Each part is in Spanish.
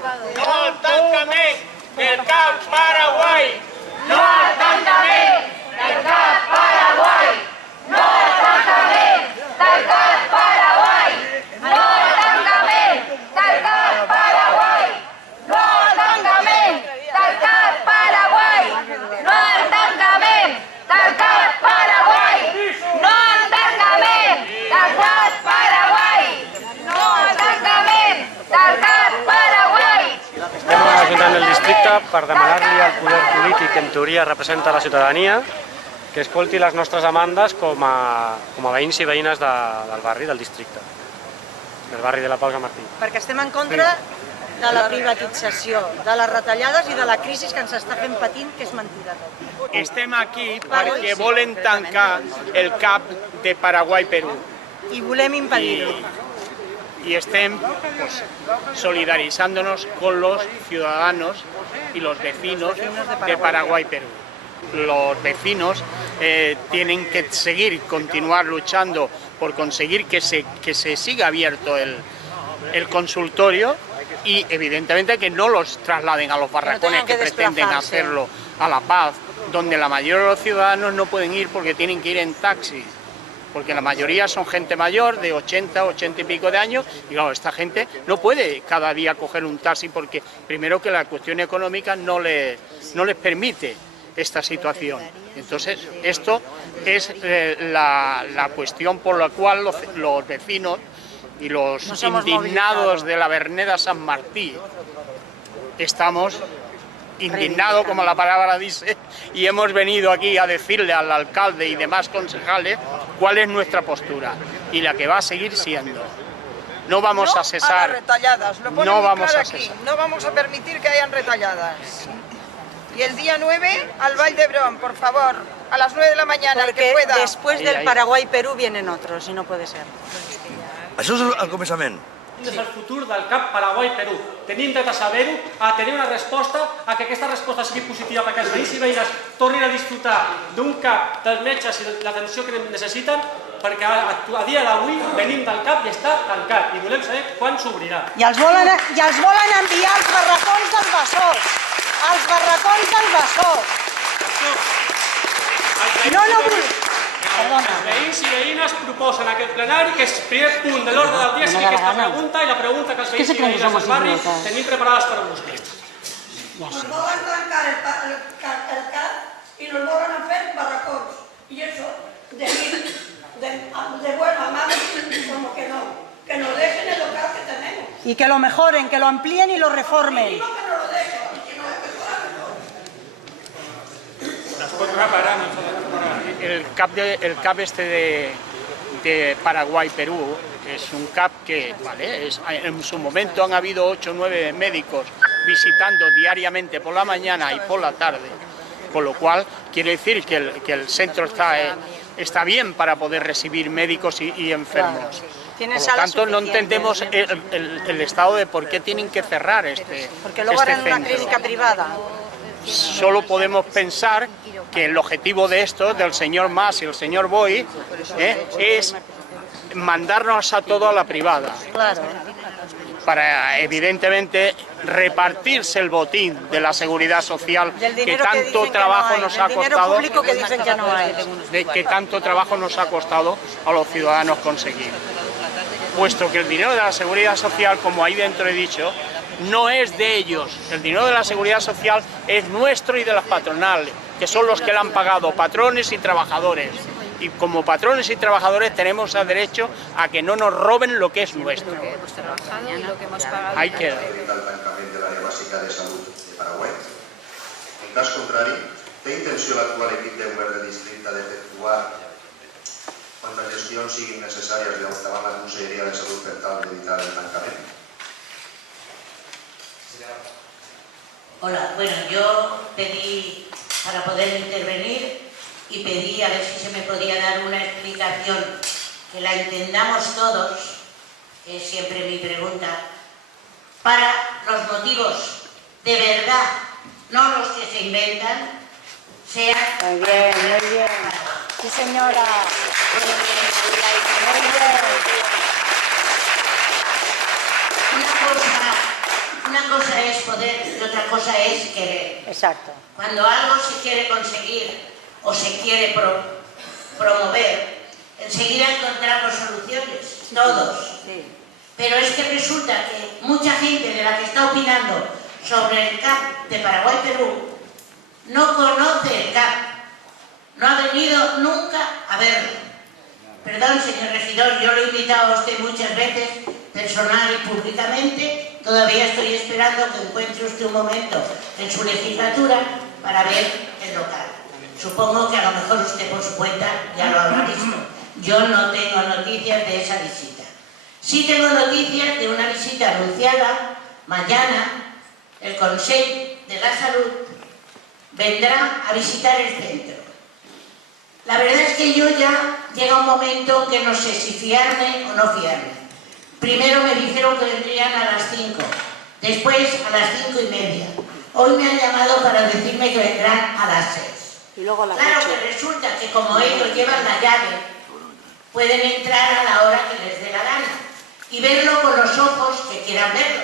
No al tancament del CAP Paraguai! No al tancament del CAP Paraguai! No al tancament del CAP Paraguai! No al tancament del CAP Paraguai! No al tancament del CAP Paraguai! No al tancament del CAP Paraguai! No al tancament del CAP Paraguai! No al tancament del CAP Paraguai! Estem a l'Ajuntament del Districte per demanar-li al poder polític que en teoria representa la ciutadania que escolti les nostres demandes com a veïns i veïnes del barri, del districte, del barri de la Pau Sant Martí. Perquè estem en contra de la privatització, de les retallades i de la crisi que ens està fent patint, que és mentida tot. Estem aquí perquè volen tancar el CAP de Paraguai-Perú. I volem impedir-ho. Y estén solidarizándonos con los ciudadanos y los vecinos de Paraguay-Perú. Los vecinos tienen que continuar luchando por conseguir que se siga abierto el consultorio y evidentemente que no los trasladen a los barracones que pretenden hacerlo a La Paz, donde la mayoría de los ciudadanos no pueden ir porque tienen que ir en taxi. Porque la mayoría son gente mayor, de 80 y pico de años, y claro, esta gente no puede cada día coger un taxi porque primero que la cuestión económica no les permite esta situación. Entonces, esto es la cuestión por la cual los vecinos y los indignados de la Verneda San Martí estamos indignados, como la palabra dice, y hemos venido aquí a decirle al alcalde y demás concejales cuál es nuestra postura y la que va a seguir siendo. No vamos a cesar. No vamos a cesar. No vamos a permitir que hayan retalladas. Y el día 9 al Vall d'Hebron, por favor, a las 9 de la mañana, el que pueda. Después del Paraguai-Perú vienen otros y no puede ser. Això és el començament. És el futur del CAP Paraguai-Perú. Tenim dret a saber-ho, a tenir una resposta, a que aquesta resposta sigui positiva perquè els veïns i veïnes tornin a disfrutar d'un CAP, dels metges i l'atenció que necessiten, perquè a dia d'avui venim del CAP i està tancat i volem saber quan s'obrirà. I els volen enviar als barracons dels Besòs. Als barracons dels Besòs. No vull... Els veïns i veïnes proposen a aquest plenari que el primer punt de l'ordre del dia sigui aquesta pregunta i la pregunta que els veïns i veïnes del barri tenim preparades per a vostè. Nos volen tancar el CAP y nos volen hacer barracons. Y eso, de bueno, amables, como que no. Que nos dejen el local que tenemos. Y que lo mejoren, que lo amplíen y lo reformen. Que no lo dejen, que no lo mejoran. El CAP este de Paraguay-Perú es un CAP que, vale, en su momento han habido 8 o 9 médicos visitando diariamente por la mañana y por la tarde, con lo cual quiere decir que el centro está bien para poder recibir médicos y enfermos. Por lo tanto, no entendemos el estado de por qué tienen que cerrar este centro. Porque luego harán una clínica privada. Solo podemos pensar que el objetivo de esto, del señor Mas y el señor Boy, es mandarnos a todo a la privada. Claro. Para, evidentemente, repartirse el botín de la seguridad social que tanto trabajo nos ha costado, que tanto trabajo nos ha costado a los ciudadanos conseguir. Puesto que el dinero de la seguridad social, como ahí dentro he dicho, no es de ellos. El dinero de la seguridad social es nuestro y de las patronales, que son los que lo han pagado, patrones y trabajadores. Y como patrones y trabajadores tenemos el derecho a que no nos roben lo que es nuestro. Ahí queda. Del tancament de l'àrea bàsica de salut de Paraguai. En cas contrari, té intenció l'actual equip de govern del districte d'efectuar quantes gestions siguin necessàries davant la Conselleria de Salut per tal d'evitar el tancament? Hola, bueno, yo pedí para poder intervenir y pedí a ver si se me podía dar una explicación que la entendamos todos, que es siempre mi pregunta, para los motivos de verdad, no los que se inventan, sean... Muy bien, muy bien. Sí, señora. Muy bien. Una cosa otra cosa es querer. Exacto. Cuando algo se quiere conseguir o se quiere promover, enseguida encontramos soluciones, todos. Pero es que resulta que mucha gente de la que está opinando sobre el CAP de Paraguay-Perú no conoce el CAP, no ha venido nunca a verlo. Perdón, señor regidor, yo lo he invitado a usted muchas veces, personal y públicamente. Todavía estoy esperando que encuentre usted un momento en su legislatura para ver el local. Supongo que a lo mejor usted por su cuenta ya lo habrá visto. Yo no tengo noticias de esa visita. Sí tengo noticias de una visita anunciada. Mañana el Consejo de la Salud vendrá a visitar el centro. La verdad es que yo ya llega un momento que no sé si fiarme o no fiarme. Primero me dijeron que vendrían a las 5, después a las 5:30. Hoy me han llamado para decirme que vendrán a las 6. Y luego la claro que resulta que como ellos llevan la llave, pueden entrar a la hora que les dé la gana y verlo con los ojos que quieran verlo,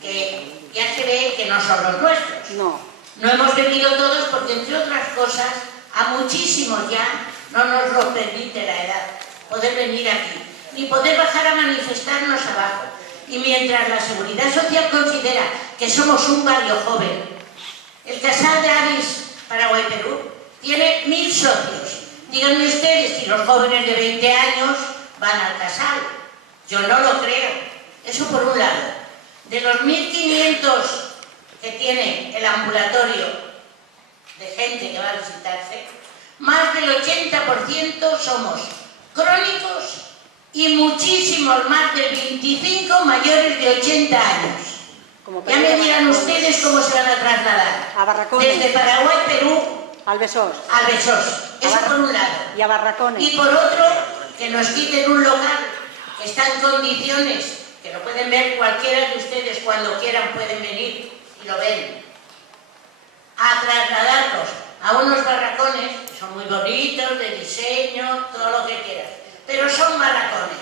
que ya se ve que no son los nuestros. No hemos venido todos porque, entre otras cosas, a muchísimos ya no nos lo permite la edad poder venir aquí, ni poder bajar a manifestarnos abajo. Y mientras la Seguridad Social considera que somos un barrio joven, el Casal de Avis Paraguay-Perú tiene 1000 socios. Díganme ustedes si los jóvenes de 20 años van al Casal. Yo no lo creo. Eso por un lado. De los 1500 que tiene el ambulatorio de gente que va a visitarse, más del 80% somos crónicos y muchísimos más del 25 mayores de 80 años. Ya me dirán ustedes cómo se van a trasladar. A Barracones. Desde Paraguay, Perú, al Besós. Al Besós. Eso por un lado. Y a Barracones. Y por otro, que nos quiten un local que está en condiciones, que lo pueden ver cualquiera de ustedes cuando quieran, pueden venir y lo ven. A trasladarlos a unos barracones que son muy bonitos, de diseño, todo lo que quieras, pero son barracones.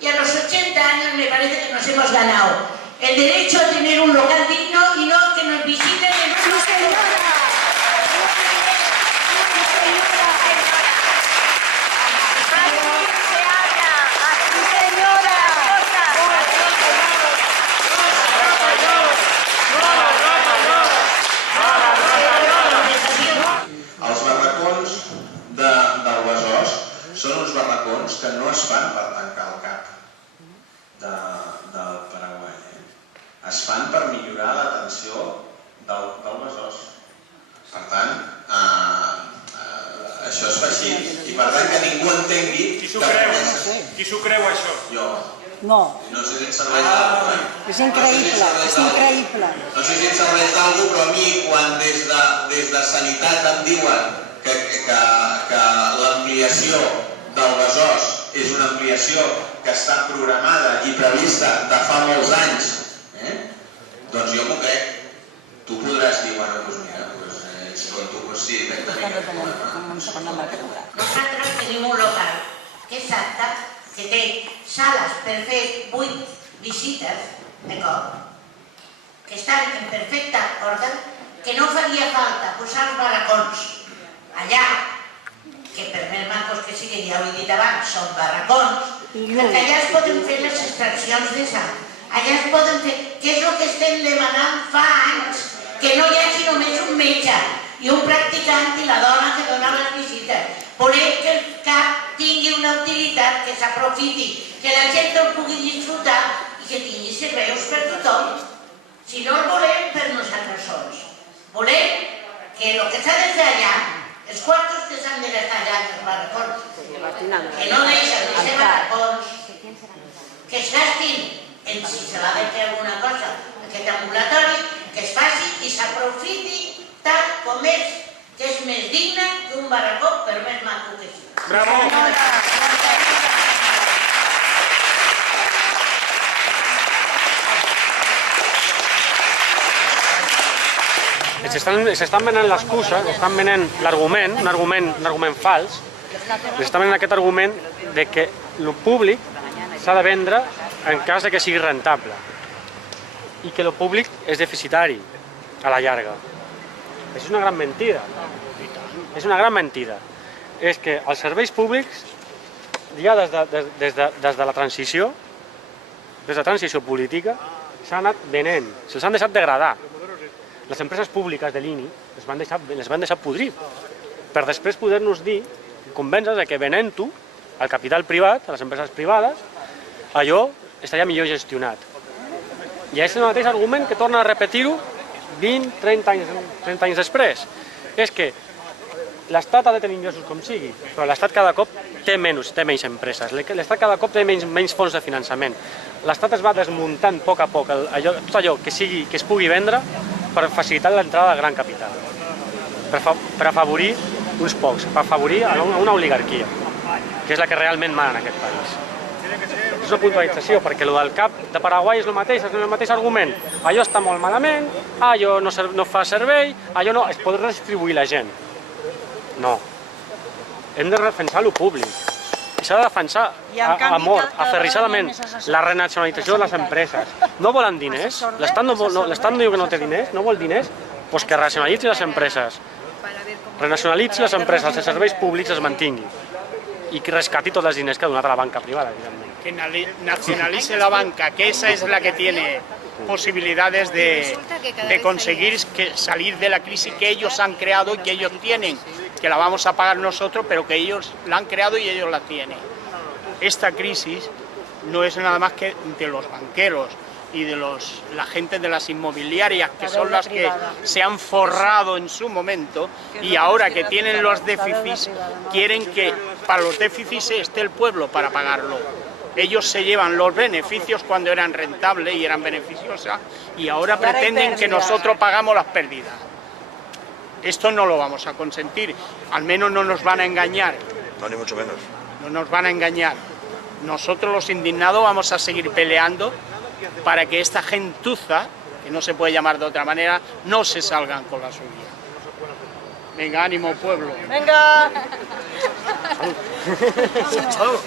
Y a los 80 años me parece que nos hemos ganado el derecho a tener un local digno y no que nos visiten en un local. Els barracons del Besòs són uns barracons que no es fan per tancar el CAP del Paraguai. Es fan per millorar l'atenció del Besòs. Per tant, això es fa així. I per tant que ningú entengui... Qui s'ho creu, això? Jo. No. No sé si et serveix d'algú, És increïble, és increïble. No sé si et serveix d'algú, però a mi, quan des de Sanitat em diuen que l'ampliació del Besòs és una ampliació que està programada i prevista de fa molts anys, doncs jo m'ho crec. Tu podràs dir, bueno, doncs mira, pues sí, Nosaltres tenim un local que és apte, que té sales per fer 8 visites de cop, que estan en perfecte ordre, que no faria falta posar els barracons allà, que per més macos que siguin, ja ho he dit abans, són barracons, perquè allà es poden fer les extraccions de sang, allà es poden fer, que és el que estem demanant fa anys, que no hi hagi només un metge i un practicant i la dona que dona les visites. Volem que el CAP tingui una utilitat, que s'aprofiti, que la gent el pugui disfrutar i que tingui serveis per tothom. Si no el volem per nosaltres sols. Volem que el que s'ha de fer allà, els quartos que s'han de gastar allà en els barracons, que no deixen de ser barracons, que es gastin en si se va de fer alguna cosa, aquest ambulatori, que es faci i s'aprofiti tal com és, que és més digne que un barracó, per més maco que sigui. Bravo! S'estan venent l'excusa, estan venent l'argument, un argument fals, s'estan venent aquest argument de que el públic s'ha de vendre en cas que sigui rentable i que el públic és deficitari. a la llarga. Això és una gran mentida. És una gran mentida. És que els serveis públics, ja des de la transició política, s'han anat venent, se'ls han deixat degradar. Les empreses públiques de l'INI les van deixar podrir, per després poder-nos dir, convèncer que venent-ho al capital privat, a les empreses privades, allò estaria millor gestionat. I és el mateix argument que torna a repetir-ho 20-30 anys després. És que l'Estat ha de tenir ingressos com sigui, però l'Estat cada cop té menys empreses, l'Estat cada cop té menys fons de finançament. L'Estat es va desmuntant a poc, tot allò que es pugui vendre per facilitar l'entrada del gran capital, per afavorir uns pocs, per afavorir una oligarquia, que és la que realment mana en aquest país. És una puntualització, perquè el del CAP de Paraguai és el mateix argument. Allò està molt malament, allò no fa servei, allò no... Es pot redistribuir la gent. No. Hem de defensar el públic. I s'ha de defensar aferrissadament la renacionalització de les empreses. No volen diners? L'Estat no diu que no té diners? No vol diners? Doncs que racionalitzi les empreses. Renacionalitzi les empreses, els serveis públics es mantingui. Y que rescate todos los diners que ha donat a la banca privada, evidentment. Que nacionalice la banca, que esa es la que tiene posibilidades de conseguir salir de la crisis que ellos han creado y que ellos tienen, que la vamos a pagar nosotros, pero que ellos la han creado y ellos la tienen. Esta crisis no es nada más que de los banqueros y de la gente de las inmobiliarias, que son las que se han forrado en su momento y ahora que tienen los déficits, quieren que para los déficits esté el pueblo para pagarlo. Ellos se llevan los beneficios cuando eran rentables y eran beneficiosas y ahora pretenden que nosotros pagamos las pérdidas. Esto no lo vamos a consentir, al menos no nos van a engañar. No, ni mucho menos. No nos van a engañar. Nosotros los indignados vamos a seguir peleando para que esta gentuza, que no se puede llamar de otra manera, no se salgan con la suya. Venga, ánimo pueblo. Venga. Salud.